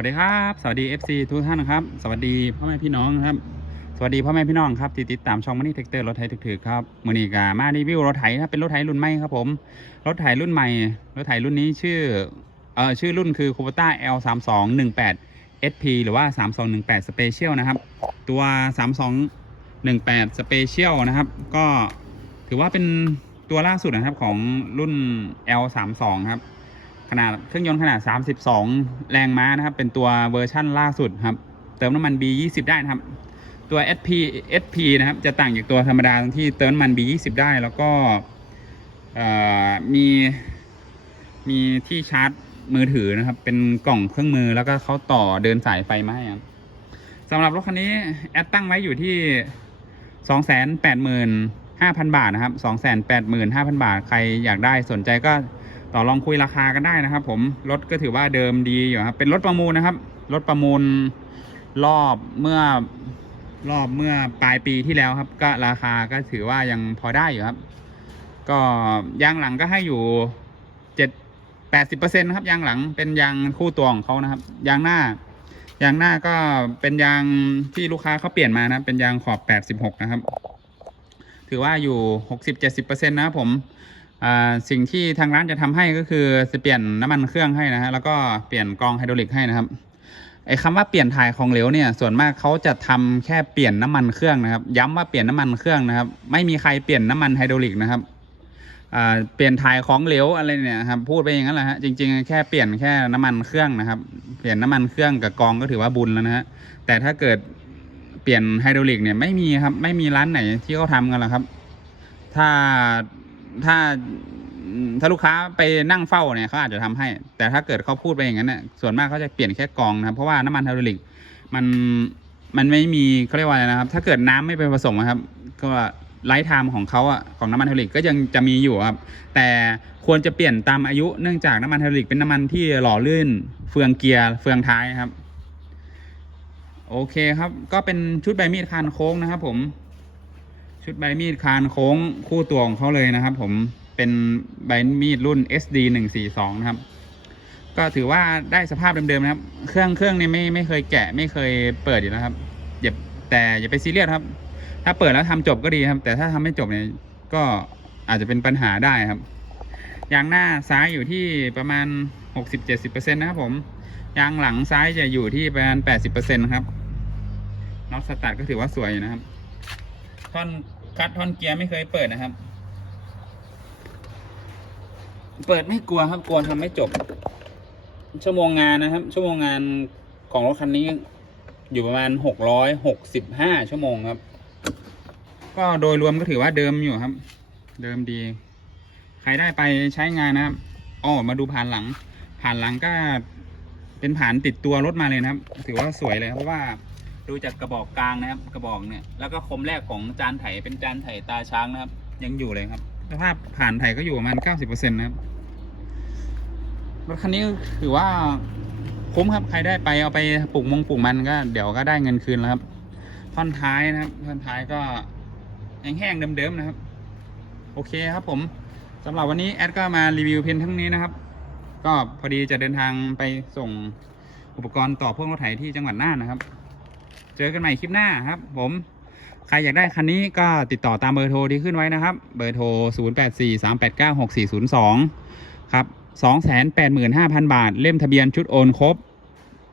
วัสดีครับ สวัสดี FC ทุกท่านนะครับ สวัสดีพ่อแม่พี่น้องครับ สวัสดีพ่อแม่พี่น้องครับที่ติดตามช่องมันนี่เทคเตอร์รถไถถึกครับมือนีกามารีวิวรถไถครับเป็นรถไถรุ่นใหม่ครับผมรถไถรุ่นใหม่รถไถรุ่นนี้ชื่อเอ่อชื่อรุ่นคือ Kubota L3218 SP หรือว่า 3218 Special นะครับ ตัว 3218 Special นะครับ ก็ถือว่าเป็นตัวล่าสุดนะครับของรุ่น L32 ครับ ขนาดเครื่องยนต์ขนาด 32 แรงม้านะครับ เป็นตัวเวอร์ชั่นล่าสุดครับ เติมน้ำมัน B20 ได้นะครับ ตัว SP SP นะครับ จะต่างจากตัวธรรมดาตรงที่เติมน้ำมัน B20 ได้แล้วก็มีมีที่ชาร์จมือถือนะครับ เป็นกล่องเครื่องมือแล้วก็เขาต่อเดินสายไฟมาให้ครับสำหรับรถคันนี้แอดตั้งไว้อยู่ที่ 285,000 บาทนะครับ 285,000 บาท ใครอยากได้สนใจก็ ต่อรองคุยราคากันได้นะครับ ผมรถก็ถือว่าเดิมดีอยู่ครับเป็นรถประมูลนะครับรถประมูลรอบเมื่อรอบเมื่อปลายปีที่แล้วครับ ก็ราคาก็ถือว่ายังพอได้อยู่ครับ ก็ยางหลังก็ให้อยู่เจ็ดแปดสิบเปอร์เซ็นครับยางหลังเป็นยางคู่ตัวของเขานะครับ ยางหน้ายางหน้าก็เป็นยางที่ลูกค้าเขาเปลี่ยนมานะเป็นยางขอบแปดสิบหกนะครับ ถือว่าอยู่หกสิบเจ็ดสิบเปอร์เซ็นต์นะครับผม สิ่งที่ทางร้านจะทำให้ก็คือจะเปลี่ยนน้ำมันเครื่องให้นะฮะแล้วก็เปลี่ยนกรองไฮดรอลิกให้นะครับไอ้คำว่าเปลี่ยนถ่ายของเหลวเนี่ยส่วนมากเขาจะทำแค่เปลี่ยนน้ำมันเครื่องนะครับ ย้ำว่าเปลี่ยนน้ำมันเครื่องนะครับ ไม่มีใครเปลี่ยนน้ำมันไฮดรอลิกนะครับเปลี่ยนถ่ายของเหลวอะไรเนี่ยครับพูดไปอย่างนั้นแหละฮะจริง ๆ แค่เปลี่ยนแค่น้ำมันเครื่องนะครับ เปลี่ยนน้ำมันเครื่องกับกองก็ถือว่าบุญแล้วนะฮะแต่ถ้าเกิดเปลี่ยนไฮดรอลิกเนี่ยไม่มีครับไม่มีร้านไหนที่เขาทำกันหรอกครับ ถ้า ถ้าถ้าลูกค้าไปนั่งเฝ้าเนี่ยเขาอาจจะทำให้ แต่ถ้าเกิดเขาพูดไปอย่างนั้นเนี่ยส่วนมากเขาจะเปลี่ยนแค่กองนะครับ เพราะว่าน้ำมันไฮดรอลิกมันมันไม่มีเขาเรียกว่าอะไรนะครับ ถ้าเกิดน้ำไม่ไปผสมนะครับ ก็ไลฟ์ไทม์ของเขาอะของน้ำมันไฮดรอลิกก็ยังจะมีอยู่ครับ แต่ควรจะเปลี่ยนตามอายุเนื่องจากน้ำมันไฮดรอลิกเป็นน้ำมันที่หล่อลื่น เฟืองเกียร์เฟืองท้ายครับ โอเคครับ ก็เป็นชุดใบมีดคานโค้งนะครับผม ชุดใบมีดคานโค้งคู่ตัวของเขาเลยนะครับ ผมเป็นใบมีดรุ่น SD 142นะครับ ก็ถือว่าได้สภาพเดิมๆนะครับ เครื่องเครื่องนี้ไม่ไม่เคยแกะไม่เคยเปิดอยู่นะครับอย่าแต่อย่าไปซีเรียสครับ ถ้าเปิดแล้วทำจบก็ดีครับ แต่ถ้าทำไม่จบเนี่ยก็อาจจะเป็นปัญหาได้ครับยางหน้าซ้ายอยู่ที่ประมาณ 60-70%นะครับผมยางหลังซ้ายจะอยู่ที่ประมาณ 80%ครับน็อตสตาร์ทก็ถือว่าสวยนะครับ ท่อนคัดท่อนเกียร์ไม่เคยเปิดนะครับ เปิดไม่กลัวครับกลัวทำไม่จบ ชั่วโมงงานนะครับ ชั่วโมงงานของรถคันนี้ อยู่ประมาณหกร้อยหกสิบห้าชั่วโมงครับ ก็โดยรวมก็ถือว่าเดิมอยู่ครับ เดิมดี ใครได้ไปใช้งานนะครับอ๋อมาดูผ่านหลัง ผ่านหลังก็เป็นผ่านติดตัวรถมาเลยนะครับ ถือว่าสวยเลยครับเพราะว่า ดูจากกระบอกกลางนะครับ กระบอกเนี่ยแล้วก็คมแรกของจานไถเป็นจานไถตาช้างนะครับ ยังอยู่เลยครับสภาพผ่านไถก็อยู่ประมาณเก้าสิบเปอร์เซ็นต์นะครับรถคันนี้ถือว่าคุ้มครับใครได้ไปเอาไปปลูกมงปลูกมันก็ เดี๋ยวก็ได้เงินคืนแล้วครับท่อนท้ายนะครับท่อนท้ายก็แห้งๆเดิมๆนะครับ โอเคครับผมสำหรับวันนี้แอดก็มารีวิวเพียงเทั้งนี้นะครับ ก็พอดีจะเดินทางไปส่งอุปกรณ์ต่อพ่วงรถไถที่จังหวัดน่านนะครับ จอกันใหม่คลิปหน้าครับ ผม ใครอยากได้คันนี้ก็ติดต่อตามเบอร์โทรที่ขึ้นไว้นะครับ เบอร์โทร 0843896402 ครับ 285,000 บาท เล่มทะเบียนชุดโอนครบ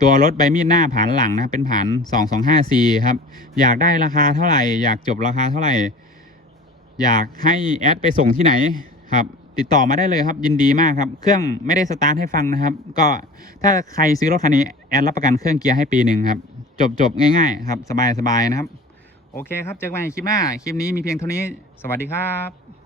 ตัวรถใบมีดหน้าผ่านหลังนะ เป็นผ่าน 225C ครับ อยากได้ราคาเท่าไหร่ อยากจบราคาเท่าไหร่ อยากให้แอดไปส่งที่ไหนครับติดต่อมาได้เลยครับยินดีมากครับ เครื่องไม่ได้สตาร์ทให้ฟังนะครับ ก็ถ้าใครซื้อรถคันนี้แอดรับประกันเครื่องเกียร์ให้ปีหนึ่งครับ จบจบง่าย ๆ ครับ สบายสบายนะครับ โอเคครับ เจอกันใหม่คลิปหน้า คลิปนี้มีเพียงเท่านี้ สวัสดีครับ